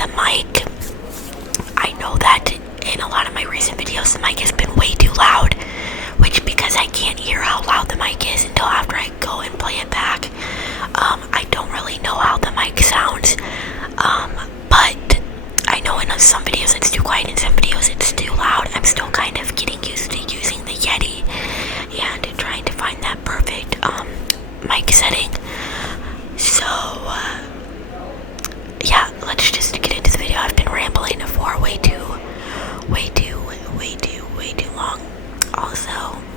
the mic. I know that in a lot of my recent videos, the mic has been way too loud, which because I can't hear how loud the mic is until after I go and play it back. I don't really know how the mic sounds, but I know in some videos it's too quiet, in some videos it's too loud. I'm still kind of getting used to using the Yeti and trying to find that perfect mic setting. So yeah, let's just get into the video. I've been rambling for way too long. Also,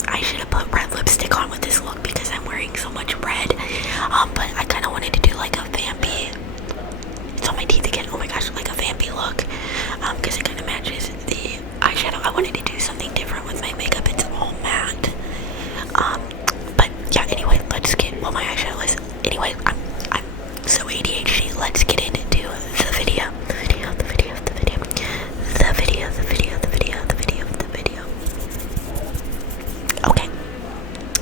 I should have put red lipstick on with this look because I'm wearing so much red. But I kind of wanted to do like a vampy. It's on my teeth again. Oh my gosh, like a vampy look. Because it kind of matches the eyeshadow. I wanted to do something different with my makeup. It's all matte. But yeah. Anyway, let's get. Well, my eyeshadow is. Anyway, I'm so ADHD. Let's get into the video. Okay.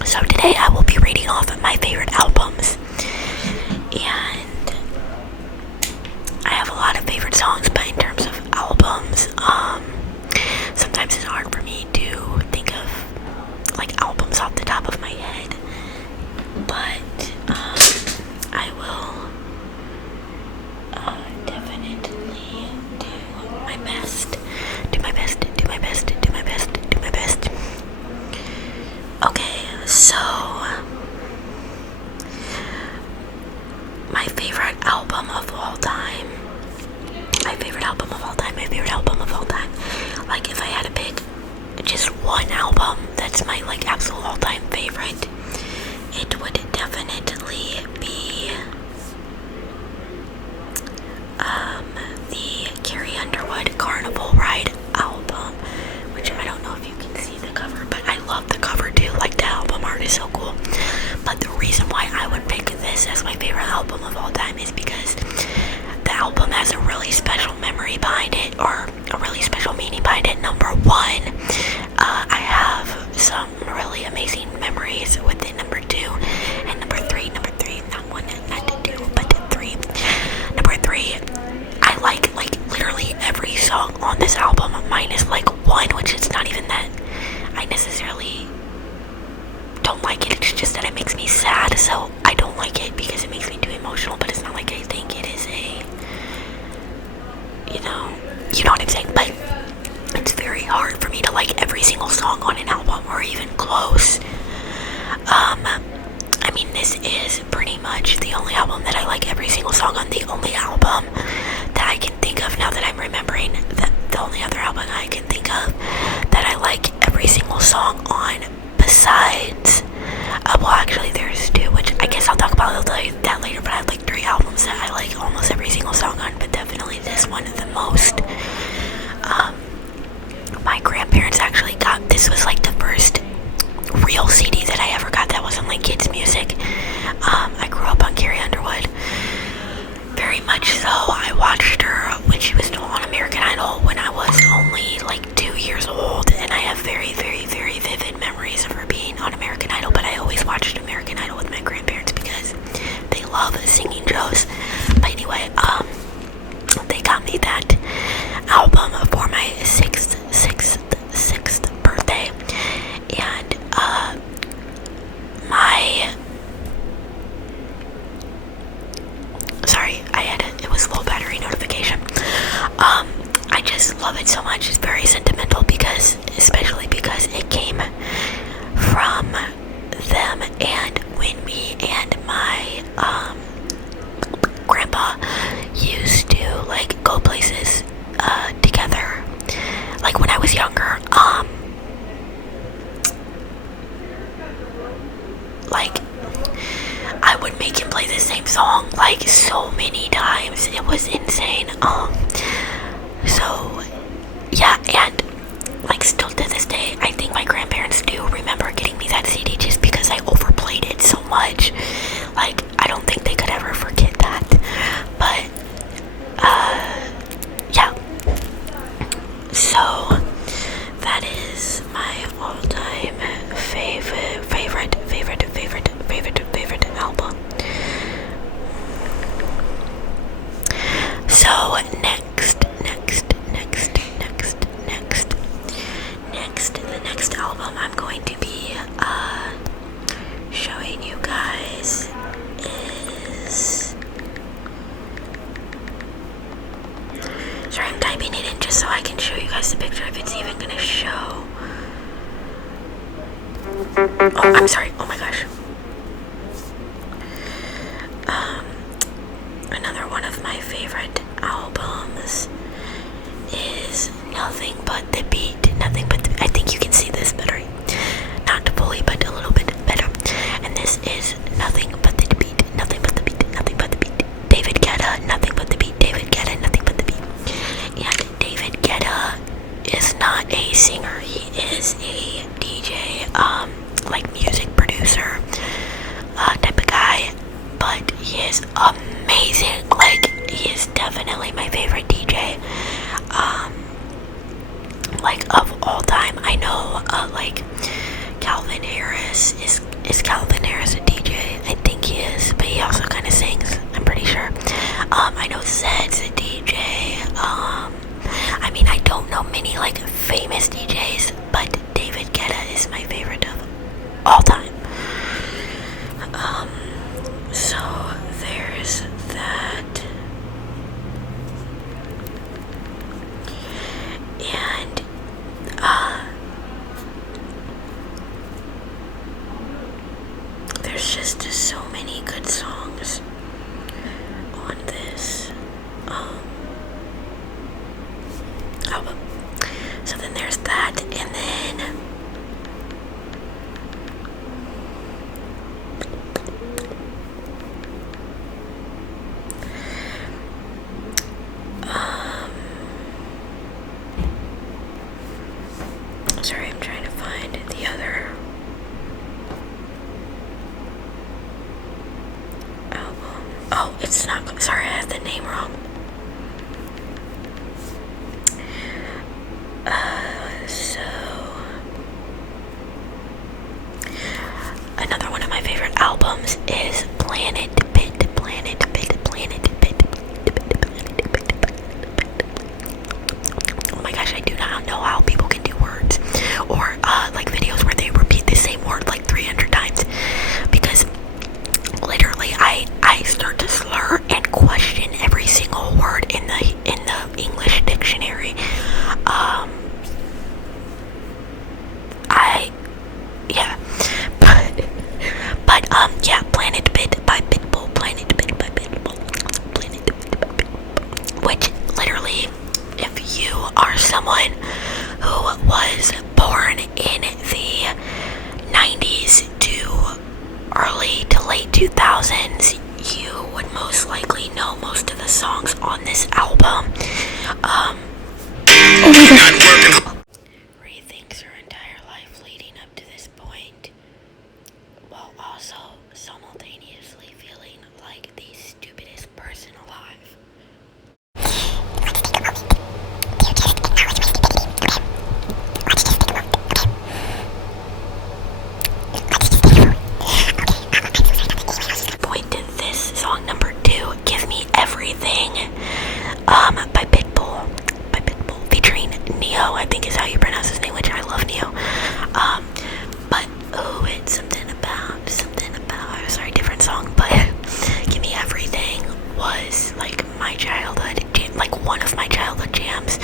So today I will be reading off of my favorite albums, and I have a lot of favorite songs, but in terms of albums, sometimes it's hard for me to think of like albums off the top of my head, but I will definitely do my best. Okay, so my favorite album of all time. Like if I had to pick just one album that's my like absolute all-time favorite, it would definitely be the Carrie Underwood Carnival Ride album, which I don't know if you can see the cover, but I love the cover too. Like the album art is so cool. But the reason why I would pick this as my favorite album of all time is because the album has a really special memory behind it, or a really special meaning behind it. Number one, I have some really amazing memories with it. Number two, and number three, not one, not two, but three. Number three, I like literally every song on this album, minus like one, which is not even that I necessarily don't like it. It's just that it makes me sad, so I don't like it because it makes me too emotional. But it's not like I think it is a, you know what I'm saying. But it's very hard for me to like every single song on an album, or even close. I mean, this is pretty much the only album that I like every single song on. The only album that I can think of now that I'm remembering, that the only other album I can think of that I like every single song on, besides, well, actually there's two, which I guess I'll talk about that later, but I have like three albums that I like almost every single song on, but definitely this one the most. My grandparents actually got, this was like the first real CD that I ever got that wasn't like kids music. I grew up on Carrie Underwood, very much so. I watched her when she was still on American Idol when I was only like 2 years old, and I have very vivid memories of her being on American Idol. But I always watched American Idol with my grandparents because they love singing shows. But anyway, they got me that album for my sixth birthday, and it was low battery notification. I just love it so much. It's very sentimental especially because it came from them, and when me and my grandpa used to like go places together, like when I was younger, like I would make him play the same song like so many times. It was insane. So yeah, and like still to this day, I think my grandparents do remember getting me that CD just because I overplayed it so much. Like I don't think they Sorry, I'm typing it in just so I can show you guys the picture if it's even gonna show. Oh, I'm sorry. Oh my gosh. Another one of my favorite albums is Nothing But the Beat. Nothing but the, I think you can see this better. Not fully, but a little bit better. And this is Nothing But the Beat. Nothing But the Beat. Nothing But the Beat. David Guetta. Nothing But the Beat. David Guetta. Nothing But the Beat. And David Guetta is not a singer. He is a DJ, like music producer, type of guy. But he is amazing. Like, he is definitely my favorite DJ. Like, of all time. I know, like, Calvin Harris is Calvin Harris a DJ? I think he is, but he also kind of sings, I'm pretty sure. I know Zed's a DJ. I mean, I don't know many, like, famous DJs, but David Guetta is my favorite of all time. So there's that. And, there's just so many good songs on this album. So then there's that, and then sorry, I'm trying to find the other album. Oh, it's not, sorry, I have the name wrong. So another one of my favorite albums is Planet Bit. Oh my gosh, I do not know how people can do words or like videos where they repeat the same word like 300 times, because literally I start to slur and question every single word in the English dictionary. Yeah, Planet Bit by Pitbull. Planet Bit by Pitbull. Planet Bit by Pitbull. Which literally, if you are someone who was born in the 90s to early to late 2000s, you would most likely know most of the songs on this album. Oh my gosh. Rethinks her entire life leading up to this point, while also simultaneously feeling like the stupidest person alive. Point to this song number 2, Give Me Everything, by Pitbull, featuring Neo, I think is how you pronounce his name, which I love Neo. But oh, it's something about, sorry, different song, but Give Me Everything was like my childhood jam, like one of my childhood jams.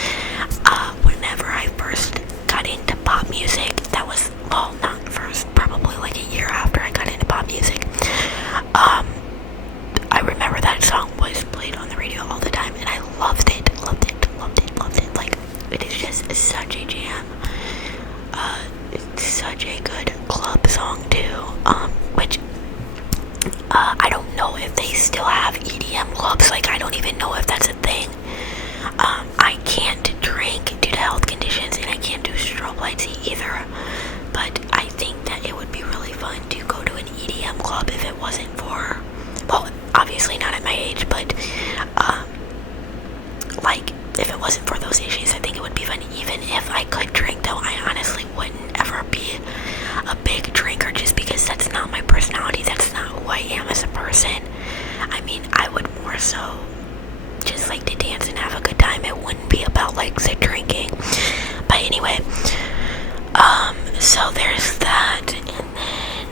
Whenever I first got into pop music, that was, well, not first, probably like a year after I got into pop music. I remember that song was played on the radio all the time, and I loved it. Like, it is just such a jam. It's such a good club song too. Which I don't know if they still have EDM clubs. Like, I don't even know if that's a thing. I can't drink due to health conditions, and I can't do strobe lights either. But I think that it would be really fun to go to an EDM club if it wasn't for, well, obviously not at my age, but like, if it wasn't for those issues, I think it would be fun. Even if I could drink, though, I honestly wouldn't ever be a big drinker, just because that's not my personality. That's not who I am as a person. I mean, I would more so just like to dance and have a good time. It wouldn't be about like the drinking. But anyway, so there's that, and then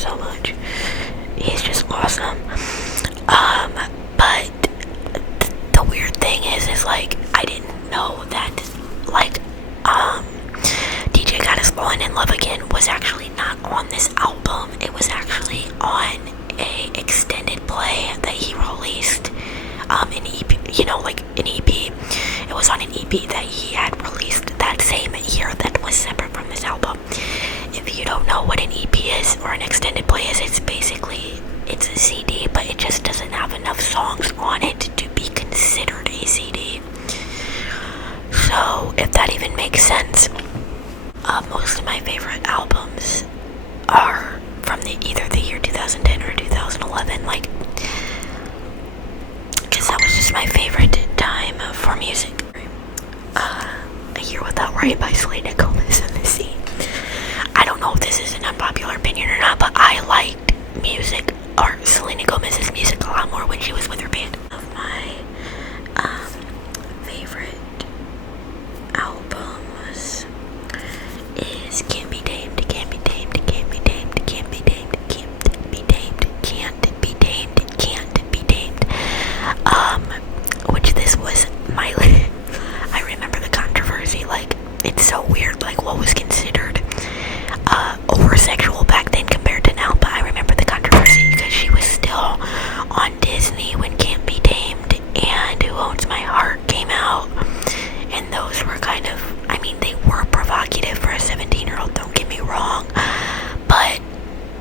so much. He's just awesome. But the weird thing is like, I didn't know that, like, DJ Got Us Falling in Love Again was actually not on this album. It was actually on a extended play that he released, an EP, you know, like an EP. It was on an EP that he had released that same year that was separate from this album. If you don't know what an EP is or an extended play is, it's a CD, but it just doesn't have enough songs on it to be considered a CD. So, if that even makes sense, most of my favorite albums are from either the year 2010 or 2011, like, because that was just my favorite time for music. A Year Without Rain by Selena Gomez and the Scene. I don't know if this is an unpopular opinion or not, but I liked music, or Selena Gomez's music, a lot more when she was with her band. Of my favorite albums is Can't Be Tamed, Can't Be Tamed, Can't Be Tamed, Can't Be Tamed, Can't Be Tamed, Can't Be Tamed, Can't Be Tamed. Which this was my I remember the controversy, like, it's so weird, like, what was considered over-sexual back then compared to now, but I remember the controversy because she was still on Disney when Can't Be Tamed and Who Owns My Heart came out, and those were kind of, I mean, they were provocative for a 17-year-old, don't get me wrong, but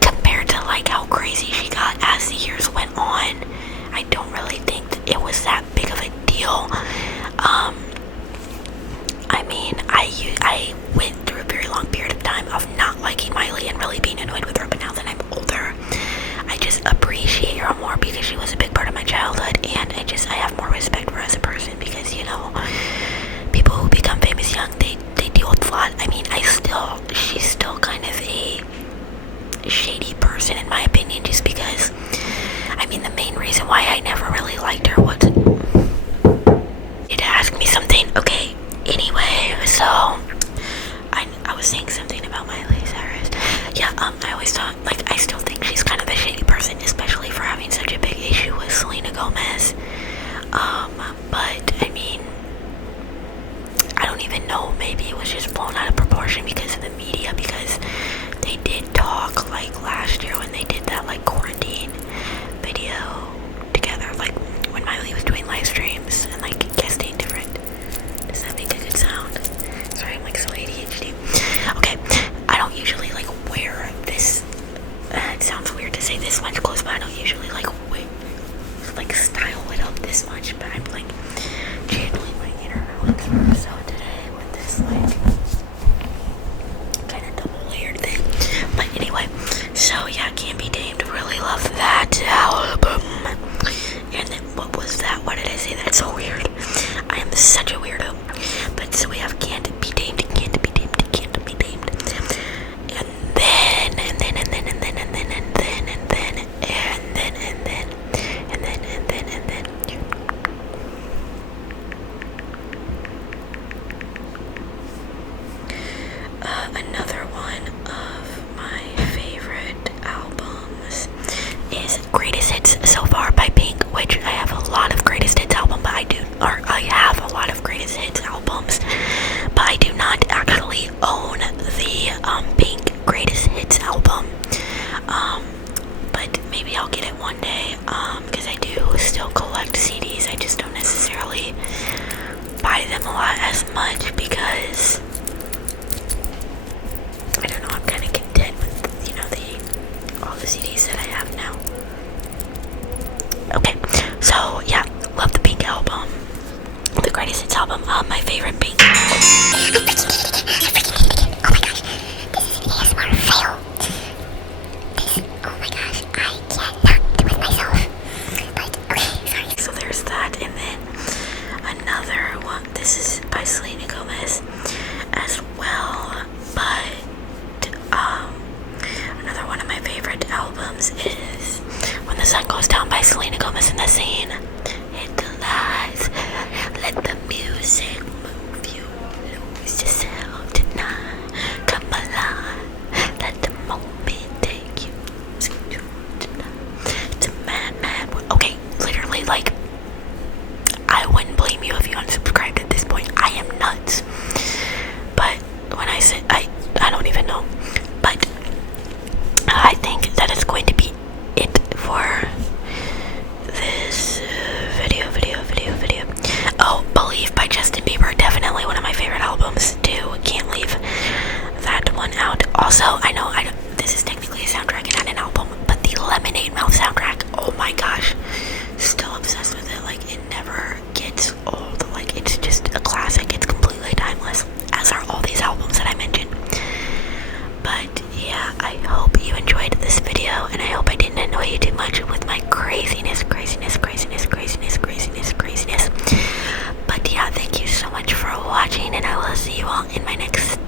compared to, like, how crazy she got as the years went on, I don't really think that it was that big of a deal. I mean, I went through a very long period of time of not liking Miley and really being annoyed with her, but now that I'm older, I just appreciate her more because she was a big part of my childhood, and I have more respect for her as a person because, you know, people who become famous young, they deal with a lot. I mean, she's still kind of a shady person in my opinion, just because, I mean, the main reason why I never really liked her was, it asked me something, okay, anyway, so, I was saying something about Miley Cyrus. Yeah, I always thought, like, I still think she's kind of a shady person, especially for having such a big issue with Selena Gomez. But, I mean, I don't even know, maybe it was just blown out of proportion because of the media, because they did talk, like, last year when they did that, like, quarantine video together, like, when Miley was doing live streams and, like, guesting different. Does that make a good sound? Sorry, I'm, like, so ADHD. Okay, I don't usually, like, wear this, it sounds weird to say this much clothes, but I don't usually, like, style it up this much, but I'm, like, channeling my inner Alex Murph, so today with this, like, kind of double layered thing. But anyway, so yeah, Can't Be Tamed, really love that album. And then what was that? Why did I say that? It's so weird. I am such a weirdo. But so we have Can't Be Tamed, Can't Be Tamed, Can't Be Tamed. Another one of my favorite albums is Greatest Hits So Far by Pink, which I have a lot of Greatest Hits albums, but I have a lot of Greatest Hits albums, but I do not actually own the Pink Greatest Hits album. But maybe I'll get it one day, because I do still collect CDs. I just don't necessarily buy them a lot as much because, I don't know, I'm kind of content with, you know, all the CDs that I have now. Okay, so yeah, love the Pink album, the Greatest Hits album. My favorite Pink. Oh my gosh, this is ASMR fail. Oh my gosh, I cannot do it myself. But okay, sorry. So there's that, and then another one. This is by Selena Gomez as well, but another one of my favorite albums is When the Sun Goes Down by Selena Gomez and the Scene. Hit the lights, let the music move you, lose yourself tonight, come alive, let the moment take you. 8 Mouth soundtrack. Oh my gosh, still obsessed with it. Like, it never gets old. Like, it's just a classic. It's completely timeless, as are all these albums that I mentioned. But yeah, I hope you enjoyed this video, and I hope I didn't annoy you too much with my craziness. But yeah, thank you so much for watching, and I will see you all in my next